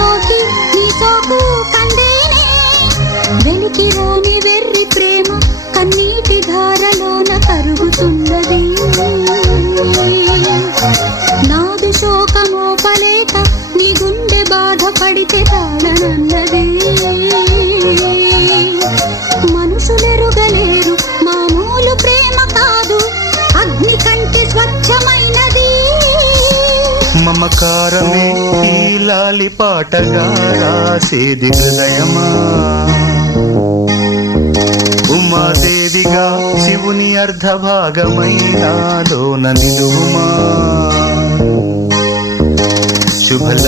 సోకి నీ సోకు కందేనే వెలికి రాని వెర్రి ప్రేమ కన్నీటి ధారలోన కరుగుతున్నది నాదు శోకమోపలేక నీ గుండె బాధపడితే తాళనన్నది మనుషులెరుగలేరు మామూలు ప్రేమ కాదు అగ్ని కంటే స్వచ్ఛమైనది మమకారమే ఈ లాలి పాటగా రాసేది హృదయమా ఉమాదేవిగా శివుని అర్ధభాగమైనాలోన నిలువుమా శుభల